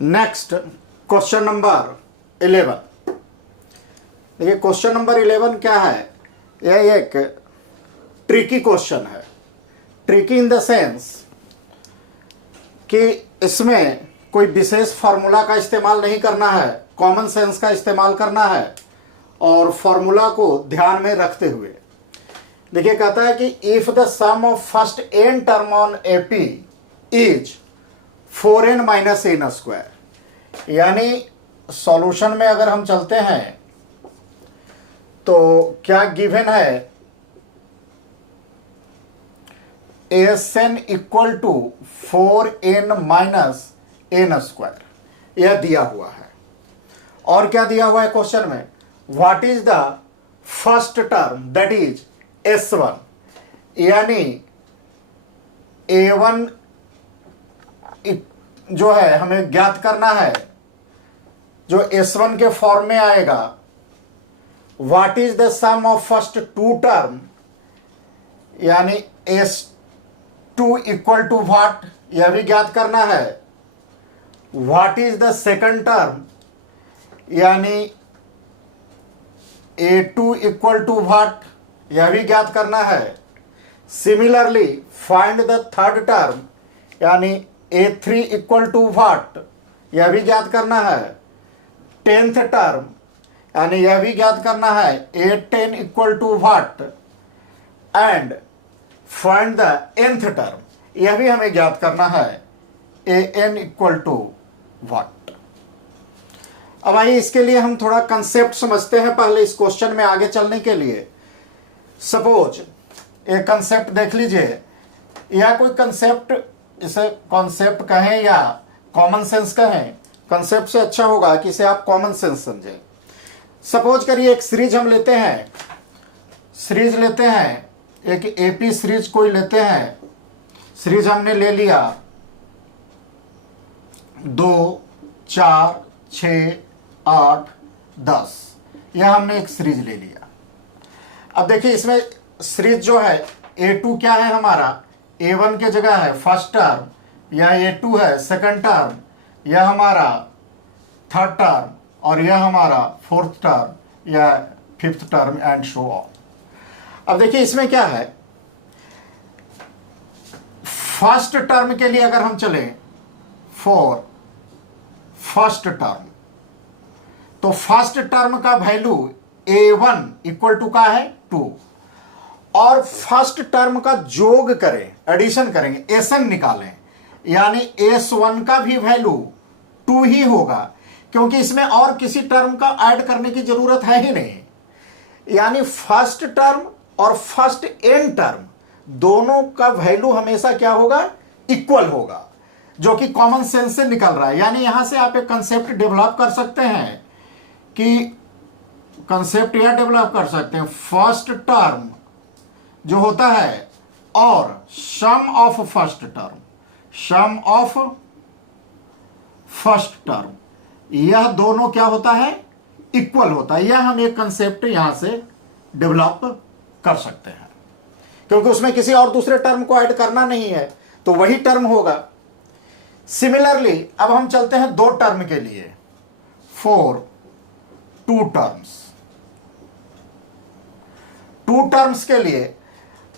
Next question number 11। देखिए question number 11 क्या है, यह एक ट्रिकी क्वेश्चन है। ट्रिकी इन द सेंस कि इसमें कोई विशेष फार्मूला का इस्तेमाल नहीं करना है, कॉमन सेंस का इस्तेमाल करना है और फार्मूला को ध्यान में रखते हुए। देखिए कहता है कि if the sum of first n term on AP is 4n minus n square, यानी सॉल्यूशन में अगर हम चलते हैं तो क्या गिवन है, n equal to 4n minus n square, यह दिया हुआ है। और क्या दिया हुआ है क्वेश्चन में, what is the first term that is S1, यानी A1 जो है हमें ज्ञात करना है, जो S1 के फॉर्म में आएगा। What is the sum of first two term, यानी S2 इक्वल टू व्हाट, यह भी ज्ञात करना है। What is the second term, यानी A2 इक्वल टू व्हाट, यह भी ज्ञात करना है। Similarly find the third term, यानी A3 इक्वल टू व्हाट, यह भी ज्ञात करना है। 10th टर्म, यानी यह भी ज्ञात करना है A10 equal to what, and find the nth term, यह भी हमें ज्ञात करना है AN इक्वल टू व्हाट। अब आइए इसके लिए हम थोड़ा कंसेप्ट समझते हैं पहले इस क्वेश्चन में आगे चलने के लिए। सपोज एक कंसेप्ट देख लीजिए, या कोई कंसेप्ट, इसे कॉन्सेप्ट कहें या कॉमन सेंस कहें, कंसेप्ट से अच्छा होगा कि इसे आप कॉमन सेंस समझें। सपोज करिए एक सीरीज हम लेते हैं, सीरीज लेते हैं, एक एपी सीरीज कोई लेते हैं। सीरीज हमने ले लिया 2, 4, 6, 8, 10, यह हमने एक सीरीज ले लिया। अब देखिए इसमें सीरीज जो है A2 क्या है हमारा, A1 के जगह है फर्स्ट टर्म, यह A2 है सेकंड टर्म, यह हमारा थर्ड टर्म, और यह हमारा फोर्थ टर्म या fifth term, and so on. अब देखिए इसमें क्या है, फर्स्ट टर्म के लिए अगर हम चले फॉर फर्स्ट टर्म, तो फर्स्ट टर्म का वैल्यू A1 इक्वल टू का है 2, और फर्स्ट टर्म का जोग करें, एडिशन करेंगे, एसन निकालें, यानी S1 का भी वैल्यू 2 ही होगा, क्योंकि इसमें और किसी टर्म का ऐड करने की जरूरत है ही नहीं। यानी फर्स्ट टर्म और फर्स्ट n टर्म दोनों का वैल्यू हमेशा क्या होगा, इक्वल होगा, जो कि कॉमन सेंस से निकल रहा है। यानी यहां से आप एक कंसेप्ट डेवलप कर सकते हैं कि कंसेप्ट यह डेवलप कर सकते हैं, फर्स्ट टर्म जो होता है और sum of first term, sum of first term, यह दोनों क्या होता है, इक्वल होता है। यह हम एक कंसेप्ट यहां से डेवलप कर सकते हैं, क्योंकि उसमें किसी और दूसरे टर्म को ऐड करना नहीं है, तो वही टर्म होगा। सिमिलरली अब हम चलते हैं दो टर्म के लिए, for two terms. Two terms के लिए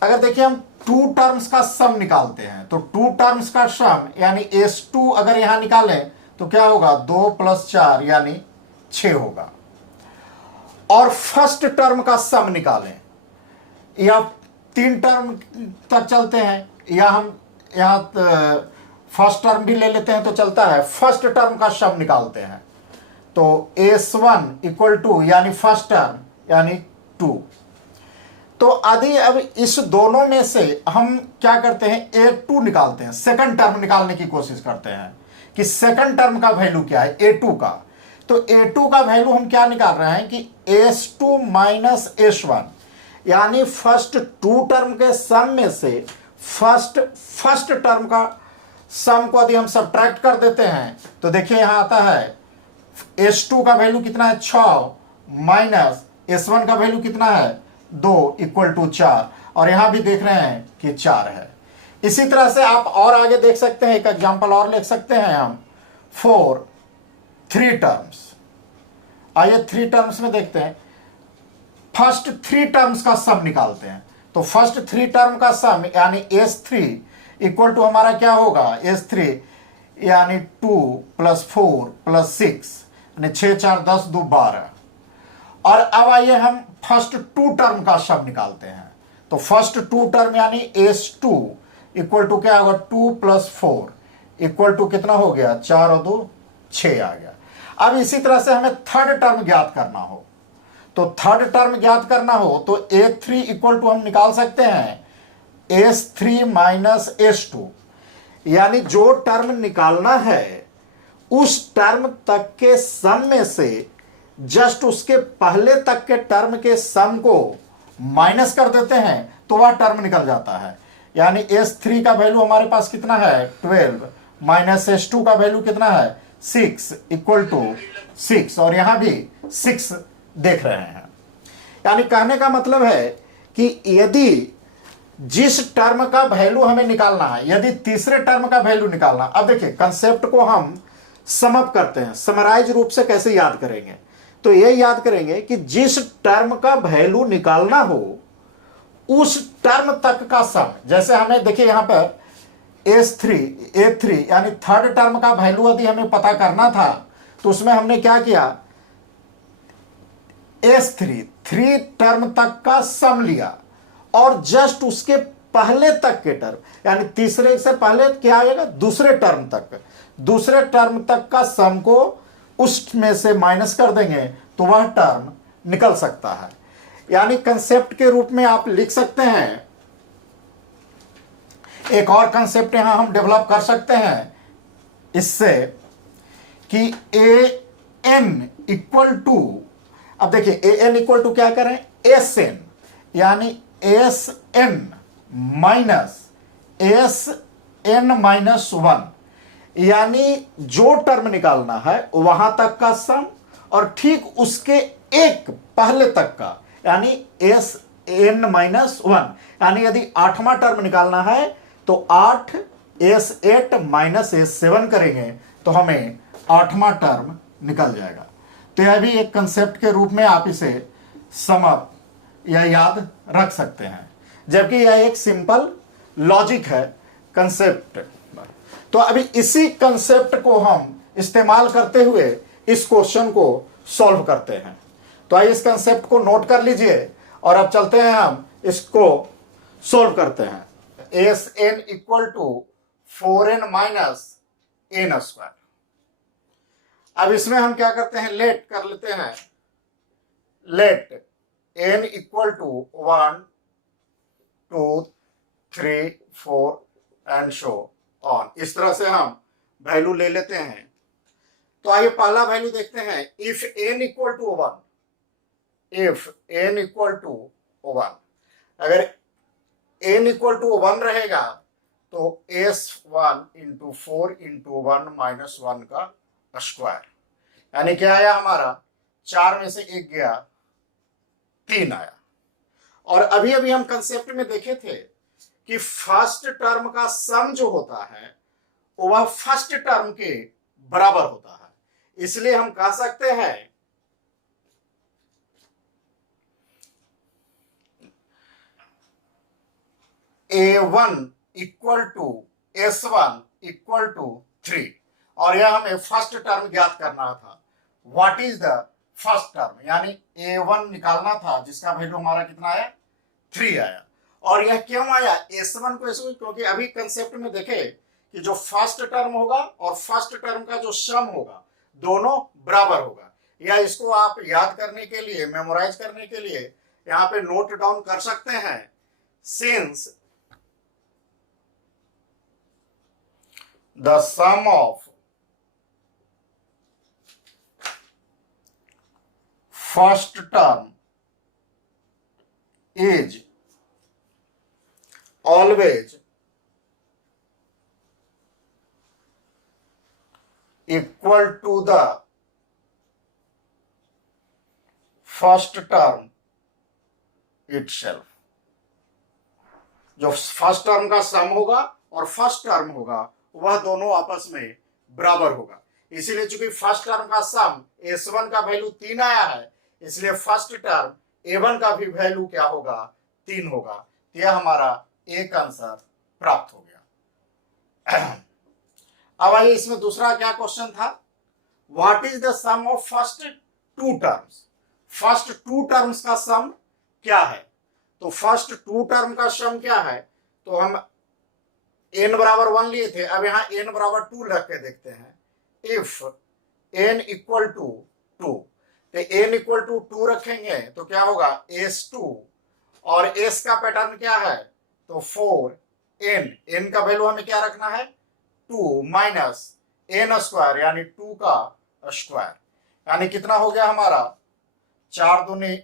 अगर देखिए हम टू टर्म्स का सम निकालते हैं, तो टू टर्म्स का सम यानी S2 अगर यहां निकालें तो क्या होगा, 2 + 4 यानी 6 होगा। और फर्स्ट टर्म का सम निकालें, या 3 टर्म तक चलते हैं, या हम यहां फर्स्ट टर्म भी ले लेते हैं तो चलता है। फर्स्ट टर्म का सम निकालते हैं तो S1 इक्वल टू, यानी फर्स्ट टर्म यानी 2। तो आदि अब इस दोनों में से हम क्या करते हैं, A2 निकालते हैं, सेकंड टर्म निकालने की कोशिश करते हैं कि सेकंड टर्म का वैल्यू क्या है, A2 का। तो A2 का वैल्यू हम क्या निकाल रहे हैं कि S2 माइनस S1, यानी फर्स्ट टू टर्म के सम में से फर्स्ट टर्म का सम को यदि हम सब्ट्रैक्ट कर देते हैं तो देखिए यहां आता है S2 का वैल्यू कितना है, 6, माइनस S1 का वैल्यू कितना है, 2 इक्वल टू 4, और यहां भी देख रहे हैं कि 4 है। इसी तरह से आप और आगे देख सकते हैं, एक एग्जांपल और लिख सकते हैं हम, फॉर 3 टर्म्स। आइए 3 टर्म्स में देखते हैं, फर्स्ट 3 टर्म्स का सम निकालते हैं। तो फर्स्ट 3 टर्म का सम यानी S3 इक्वल टू हमारा क्या होगा, S3 यानी 2 + 4 + 6 यानी 6 4 10 2 12। और अब आइए हम फर्स्ट 2 टर्म का सम निकालते हैं। तो फर्स्ट 2 टर्म यानी S2 इक्वल टू क्या होगा, 2 + 4 इक्वल टू कितना हो गया, 4 और 2 6 आ गया। अब इसी तरह से हमें थर्ड टर्म ज्ञात करना हो, तो थर्ड टर्म ज्ञात करना हो तो A3 इक्वल टू हम निकाल सकते हैं S3 - S2, यानी जो टर्म निकालना है उस टर्म तक के सम में से जस्ट उसके पहले तक के टर्म के सम को माइनस कर देते हैं तो वह टर्म निकल जाता है। यानी S3 का वैल्यू हमारे पास कितना है, 12 - S2 का वैल्यू कितना है, 6 इक्वल टू 6, और यहां भी 6 देख रहे हैं। यानी कहने का मतलब है कि यदि जिस टर्म का वैल्यू हमें निकालना है, यदि तीसरे टर्म का वैल्यू निकालना, अब देखिए कंसेप्ट को हम समअप करते हैं, समराइज रूप से कैसे याद करेंगे, तो ये याद करेंगे कि जिस टर्म का वैल्यू निकालना हो उस टर्म तक का सम, जैसे हमें देखिए यहां पर A3 यानी थर्ड टर्म का वैल्यू यदि हमें पता करना था तो उसमें हमने क्या किया, S3 3 टर्म तक का सम लिया और जस्ट उसके पहले तक के टर्म, यानी तीसरे से पहले क्या आएगा, दूसरे टर्म तक का सम को उसमें से माइनस कर देंगे तो वह टर्म निकल सकता है। यानी कंसेप्ट के रूप में आप लिख सकते हैं, एक और कंसेप्ट यहां हम डेवलप कर सकते हैं इससे कि an इक्वल टू, अब देखिए an इक्वल टू क्या करें, Sn, यानी Sn - Sn-1, यानी जो टर्म निकालना है वहां तक का सम और ठीक उसके एक पहले तक का, यानी Sn-1, यानी यदि 8वां टर्म निकालना है तो 8 S8 - S7 करेंगे तो हमें 8वां टर्म निकल जाएगा। तो यह भी एक कंसेप्ट के रूप में आप इसे समअप या याद रख सकते हैं, जबकि यह एक सिंपल लॉजिक है कंसेप्ट। तो अभी इसी कंसेप्ट को हम इस्तेमाल करते हुए इस क्वेश्चन को सॉल्व करते हैं। तो आइए इस कंसेप्ट को नोट कर लीजिए और अब चलते हैं हम इसको सॉल्व करते हैं। Sn equal to 4n - n²। अब इसमें हम क्या करते हैं, लेट कर लेते हैं, let n equal to 1 2 3 4 and so on, इस तरह से हम वैल्यू ले लेते हैं। तो आइए पहला वैल्यू देखते हैं, if n equal to 1, if n equal to 1, अगर n इक्वल टू 1 रहेगा तो S1 × 4 × 1 - 1 का स्क्वायर, यानी क्या आया हमारा, 4 में से 1 गया, 3 आया। और अभी अभी हम कंसेप्ट में देखे थे कि फर्स्ट टर्म का सम जो होता है वह फर्स्ट टर्म के बराबर होता है, इसलिए हम कह सकते हैं A1 equal to S1 equal to 3, और यह हमें फर्स्ट टर्म ज्ञात करना था। What is the first term, यानी A1 निकालना था जिसका वैल्यू हमारा कितना आया, 3 आया। और यह क्यों आया S1 को S1, क्योंकि अभी कंसेप्ट में देखे कि जो फर्स्ट टर्म होगा और फर्स्ट टर्म का जो सम होगा दोनों बराबर होगा। या इसको आप याद करने के लिए, मेमोराइज करने के लिए यहां पे नोट डाउन कर सकते हैं, since the sum of first term is always equal to the first term itself। जो फर्स्ट टर्म का सम होगा और फर्स्ट टर्म होगा वह दोनों आपस में बराबर होगा। इसीलिए चूंकि फर्स्ट टर्म का सम S1 का वैल्यू 3 आया है, इसलिए फर्स्ट टर्म A1 का भी वैल्यू क्या होगा, 3 होगा। तो यह हमारा एक आंसर प्राप्त हो गया। अब आइए इसमें दूसरा क्या क्वेश्चन था, what is the sum of first two terms. First two terms का सम क्या है, तो फर्स्ट टू टर्म का सम क्या है, तो हम n बराबर 1 लिए थे, अब यहां n बराबर 2 रख के देखते हैं। इफ n इक्वल टू 2, तो n इक्वल टू 2 रखेंगे तो क्या होगा, S2 और s का पैटर्न क्या है, तो 4n, n का वैल्यू हमें क्या रखना है, 2 माइनस n स्क्वायर यानी 2 का स्क्वायर, यानी कितना हो गया हमारा, 4 दूनी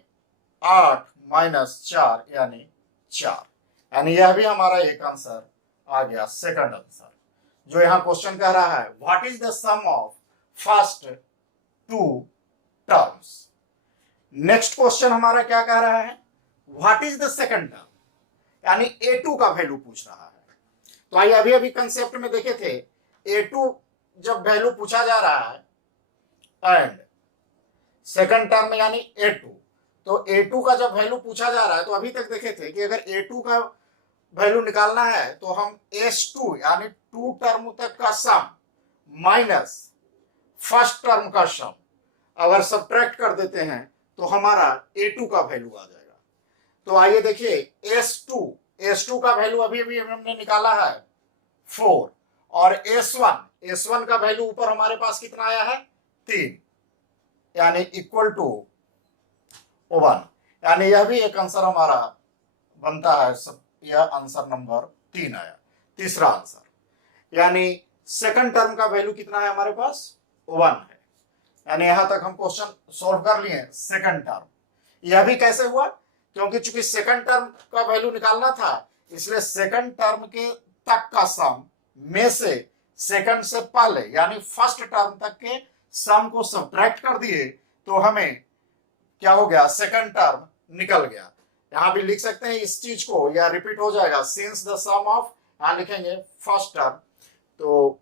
8 माइनस 4 यानी 4, यानी यह भी हमारा एक आंसर आ गया, सेकंड आंसर। जो यहां क्वेश्चन कह रहा है what is the sum of first two terms. Next question हमारा क्या कह रहा है, what is the second term, यानी A2 का वैल्यू पूछ रहा है। तो आइए अभी अभी कंसेप्ट में देखे थे, A2 जब वैल्यू पूछा जा रहा है एंड सेकंड टर्म यानी A2, तो A2 का जब वैल्यू पूछा जा रहा है, तो अभी तक देखे थे कि अगर A2 का वैल्यू निकालना है तो हम S2 यानी टू टर्म तक का सम माइनस फर्स्ट टर्म का सम अगर सब्ट्रैक्ट कर देते हैं तो हमारा A2 का वैल्यू आ जाएगा। तो आइए देखिए S2 का वैल्यू अभी अभी हमने निकाला है 4, और S1 का वैल्यू ऊपर हमारे पास कितना आया है, 3, यानी इक्वल टू 1, यानी यह भी एक आंसर हमारा बनता है, यह आंसर नंबर 3 आया, तीसरा आंसर। यानी सेकंड टर्म का वैल्यू कितना है हमारे पास, 1 है, यानी यहां तक हम क्वेश्चन सॉल्व कर लिए सेकंड टर्म। यह भी कैसे हुआ, क्योंकि चूंकि सेकंड टर्म का वैल्यू निकालना था, इसलिए सेकंड टर्म के तक का सम में से सेकंड से पहले यानी फर्स्ट टर्म तक के सम को सब्ट्रैक्ट कर दिए, तो हमें क्या हो गया, सेकंड टर्म निकल गया। यहां भी लिख सकते हैं इस चीज को, या रिपीट हो जाएगा, सिंस द सम ऑफ, यहां लिखेंगे फर्स्ट टर्म। तो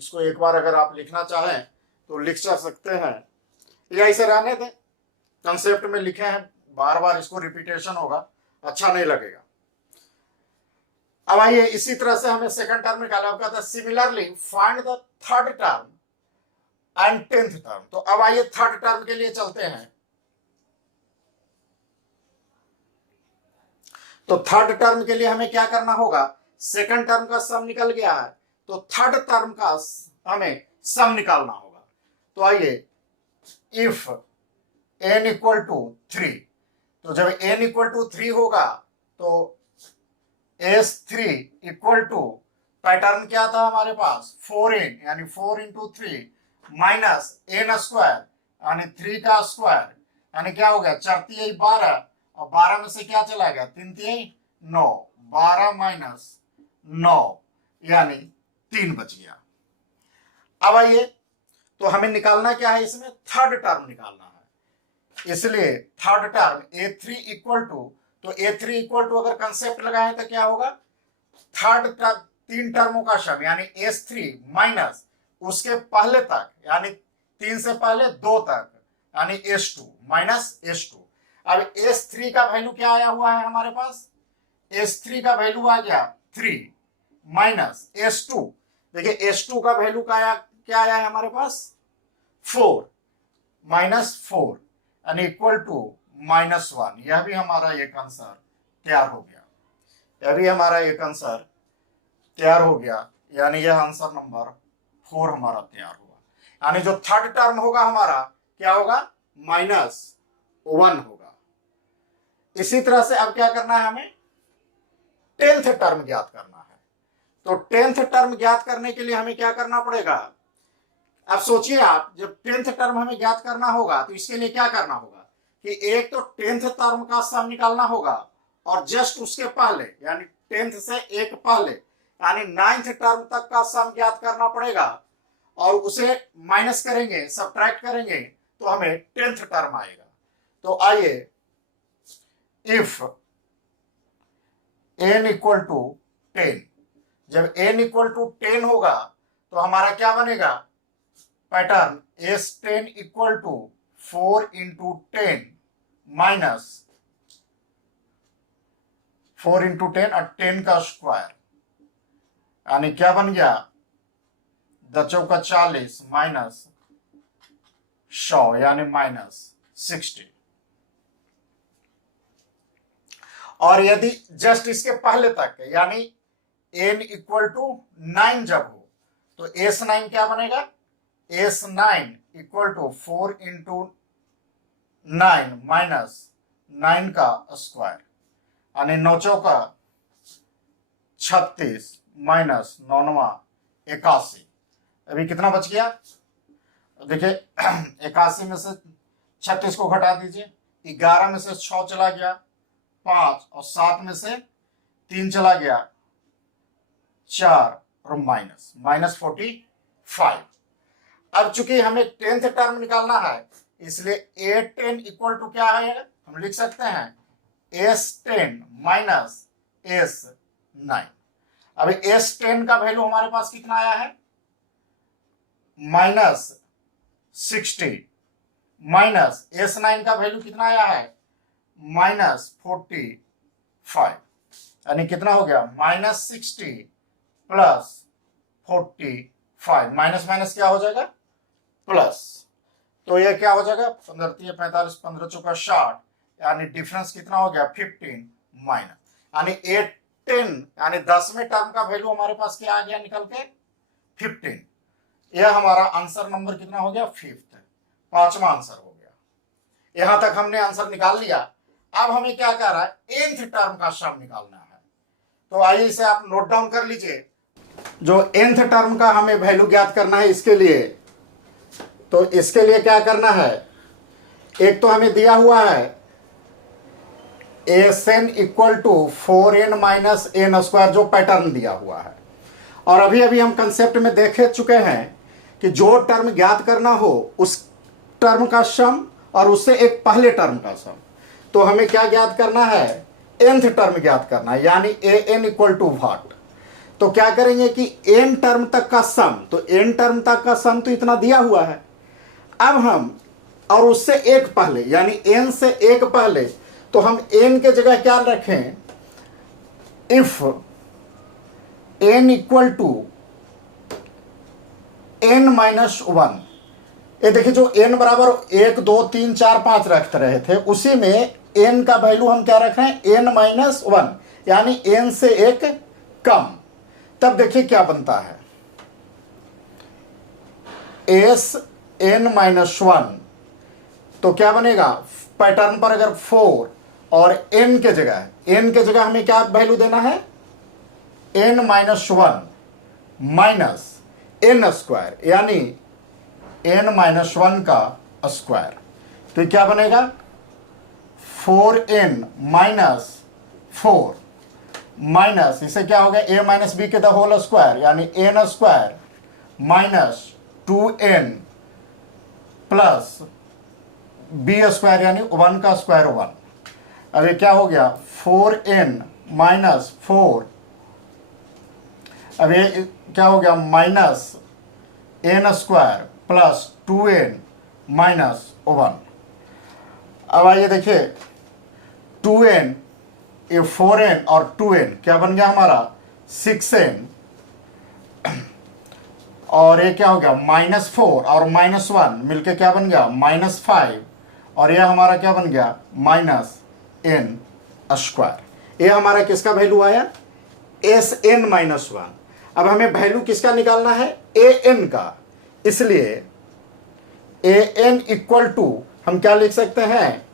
इसको एक बार अगर आप लिखना चाहें तो लिख सकते हैं, या इसे रहने दें, कंसेप्ट में लिखे हैं, बार बार इसको रिपीटेशन होगा, अच्छा नहीं लगेगा। अब आइए इसी तरह से हमें सेकंड टर्म निकाला, अब कहता है similarly find the third term and tenth term. तो अब आइए थर्ड टर्म के लिए चलते हैं। तो थर्ड टर्म के लिए हमें क्या करना होगा, सेकंड टर्म का सम निकल गया है, तो थर्ड टर्म का हमें सम निकालना होगा। तो आइए इफ n इक्वल टू 3, तो जब n इक्वल टू 3 होगा तो S3 इक्वल टू पैटर्न क्या था हमारे पास, 4n, यानी 4 इंटू 3 माइनस n स्क्वायर यानी 3 का स्क्वायर, यानी क्या हो गया, 4 3 12, और 12 में से क्या चला गया, 3 3 9, 12 माइनस 9 यानी 3 बच गया। अब आइए, तो हमें निकालना क्या है, इसमें थर्ड टर्म निकालना है, इसलिए third term A3 equal to, तो A3 इक्वल टू अगर कंसेप्ट लगाएं तो क्या होगा, थर्ड टर्म 3 टर्मों का सम यानी S3 माइनस उसके पहले तक यानी 3 से पहले 2 तक यानी S2 माइनस S2। अब S3 का वैल्यू क्या आया हुआ है हमारे पास, S3 का वैल्यू आ गया 3 माइनस S2, देखिए S2 का वैल्यू क्या आया है हमारे पास, 4 माइनस 4 यानी इक्वल टू -1। यह भी हमारा एक आंसर तैयार हो गया, यह भी हमारा एक आंसर तैयार हो गया, यानी यह आंसर नंबर 4 हमारा तैयार हुआ। यानी जो थर्ड टर्म होगा हमारा क्या होगा, -1 होगा। इसी तरह से अब क्या करना है, हमें टेंथ टर्म ज्ञात करना है। तो टेंथ टर्म ज्ञात करने के लिए हमें क्या करना पड़ेगा, अब सोचिए आप, जब टेंथ टर्म हमें ज्ञात करना होगा तो इसके लिए क्या करना होगा कि एक तो टेंथ टर्म का सम निकालना होगा, और जस्ट उसके पहले यानी टेंथ से एक पहले यानी 9th टर्म तक का सम ज्ञात करना पड़ेगा, और उसे माइनस करेंगे, सब्ट्रैक्ट करेंगे तो हमें टेंथ टर्म आएगा। तो आइए, इफ n इक्वल टू 10, जब n इक्वल टू 10 होगा तो हमारा क्या बनेगा, pattern S10 equal to 4 into 10 minus 4 into 10 और 10 का स्क्वायर, यानी क्या बन गया 10 चौका 40 माइनस 100 यानी माइनस 60। और यदि जस्ट इसके पहले तक यानी n इक्वल टू 9 जब हो तो S9 क्या बनेगा, S9 equal to 4 into 9 minus 9 का स्क्वायर, यानी 9 चौका 36 माइनस 9 81। अभी कितना बच गया देखिए 81 में से 36 को घटा दीजिए, 11 में से 6 चला गया 5 और 7 में से 3 चला गया 4 और माइनस 45। अब चूंकि हमें 10th टर्म निकालना है इसलिए A10 इक्वल टू क्या है, हम लिख सकते हैं S10 माइनस S9। अभी S10 का वैल्यू हमारे पास कितना आया है माइनस 60 माइनस S9 का वैल्यू कितना आया है माइनस 45, यानी कितना हो गया माइनस 60 प्लस 45, माइनस माइनस क्या हो जाएगा प्लस, तो ये क्या हो जाएगा 15 45 15 चौका 60, यानी डिफरेंस कितना हो गया 15 माइनस, यानी 10 यानी 10वें टर्म का वैल्यू हमारे पास क्या आ गया निकल के 15। यह हमारा आंसर नंबर कितना हो गया 5th, 5वां आंसर हो गया। यहां तक हमने आंसर निकाल लिया। अब हमें क्या कह रहा है nth टर्म का सम निकालना है, तो आइए इसे आप नोट डाउन कर लीजिए। जो nth टर्म का हमें वैल्यू ज्ञात करना है इसके लिए, तो इसके लिए क्या करना है, एक तो हमें दिया हुआ है Sn equal to 4n minus n square, जो पैटर्न दिया हुआ है। और अभी अभी हम कंसेप्ट में देख चुके हैं कि जो टर्म ज्ञात करना हो उस टर्म का सम और उससे एक पहले टर्म का सम, तो हमें क्या ज्ञात करना है nth टर्म ज्ञात करना है, यानी an इक्वल टू व्हाट। तो क्या करेंगे कि n टर्म तक का सम, तो n टर्म तक का सम तो इतना दिया हुआ है। अब हम और उससे एक पहले यानी n से एक पहले, तो हम n के जगह क्या रखें, if n equal to n minus 1। ये देखिए जो n बराबर 1 2 3 4 5 रख रहे थे उसी में n का वैल्यू हम क्या रख रहे हैं n माइनस 1, यानी n से एक कम। तब देखिए क्या बनता है s n माइनस 1, तो क्या बनेगा पैटर्न पर अगर 4 और n के जगह हमें क्या वैल्यू देना है n minus 1 minus n square, यानी n माइनस 1 का स्क्वायर। तो क्या बनेगा 4n माइनस 4 माइनस इसे क्या हो गया a माइनस बी के द होल स्क्वायर, यानी n square minus 2n plus b square, यानी 1 का स्क्वायर 1। अब ये क्या हो गया 4n माइनस 4, अब ये क्या हो गया minus n square plus 2n minus 1। अब आइए देखिए 2n, ये 4n और 2n क्या बन गया हमारा 6n, और ये क्या हो गया माइनस 4 और माइनस 1 मिलके क्या बन गया माइनस 5, और यह हमारा क्या बन गया माइनस n स्क्वायर। ये हमारा किसका वैल्यू आया Sn माइनस 1। अब हमें वैल्यू किसका निकालना है an का, इसलिए an इक्वल टू हम क्या लिख सकते हैं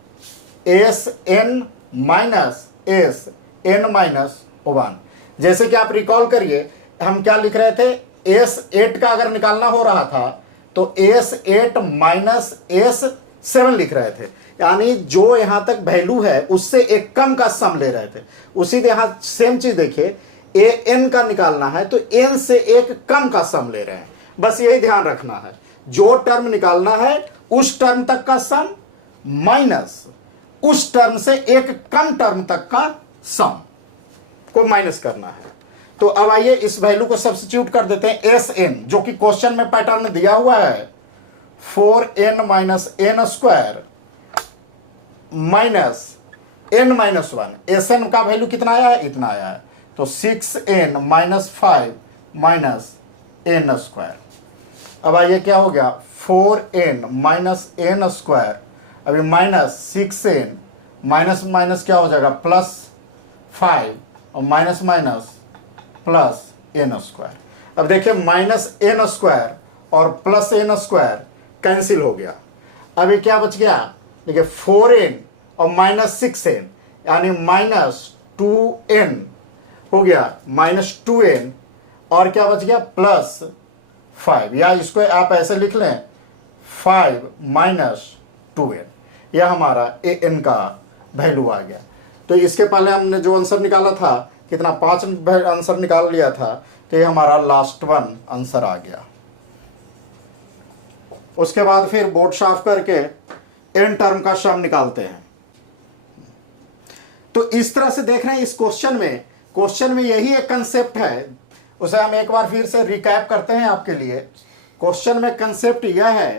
Sn माइनस Sn माइनस 1। जैसे कि आप रिकॉल करिए हम क्या लिख रहे थे S8 का अगर निकालना हो रहा था तो S8 माइनस S7 लिख रहे थे, यानी जो यहां तक वैल्यू है उससे एक कम का सम ले रहे थे। उसी यहां सेम चीज देखिए an का निकालना है तो n से एक कम का सम ले रहे हैं। बस यही ध्यान रखना है, जो टर्म निकालना है उस टर्म तक का सम माइनस उस टर्म से एक कम टर्म तक का सम को माइनस करना है। तो अब आइए इस वैल्यू को सब्स्टिट्यूट कर देते हैं Sn, जो कि क्वेश्चन में पैटर्न में दिया हुआ है 4n minus n square minus n minus 1, Sn का वैल्यू कितना आया है, इतना आया है, तो 6n minus 5 minus n square. अब आइए क्या हो गया, 4n माइनस एन स्क्वायर, अभी माइनस 6n माइनस माइनस क्या हो जाएगा प्लस 5 और minus minus plus n square. अब देखिए माइनस एन स्क्वायर और प्लस एन स्क्वायर कैंसिल हो गया, अभी क्या बच गया, देखिए 4n और माइनस 6n यानी माइनस 2n हो गया, माइनस 2n और क्या बच गया प्लस 5, या इसको आप ऐसे लिख लें 5 माइनस 2n, यह हमारा an का वैल्यू आ गया। तो इसके पहले हमने जो आंसर निकाला था कितना, 5 आंसर निकाल लिया था, तो ये हमारा लास्ट वन आंसर आ गया। उसके बाद फिर बोर्ड साफ करके n टर्म का सम निकालते हैं। तो इस तरह से देख रहे हैं इस क्वेश्चन में यही एक कंसेप्ट है, उसे हम एक बार फिर से रिकैप करते हैं आपके लिए। क्वेश्चन में कंसेप्ट यह है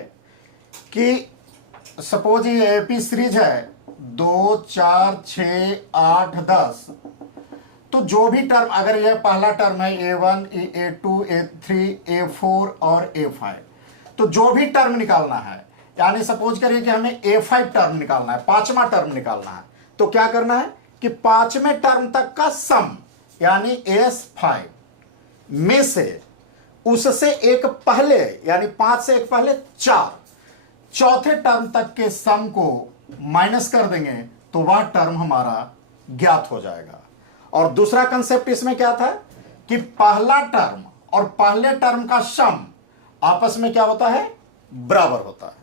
कि सपोज ये एपी सीरीज है 2, 4, 6, 8, 10, तो जो भी टर्म, अगर यह पहला टर्म है A1, A2, A3, A4 और A5, तो जो भी टर्म निकालना है, यानी सपोज करिए कि हमें A5 टर्म निकालना है, पांचवा टर्म निकालना है, तो क्या करना है कि पांचवें टर्म तक का सम यानी S5 में से उससे एक पहले यानी 5 से एक पहले 4 चौथे टर्म तक के सम को माइनस कर देंगे तो वह टर्म हमारा ज्ञात हो जाएगा। और दूसरा कंसेप्ट इसमें क्या था कि पहला टर्म और पहले टर्म का सम आपस में क्या होता है, बराबर होता है।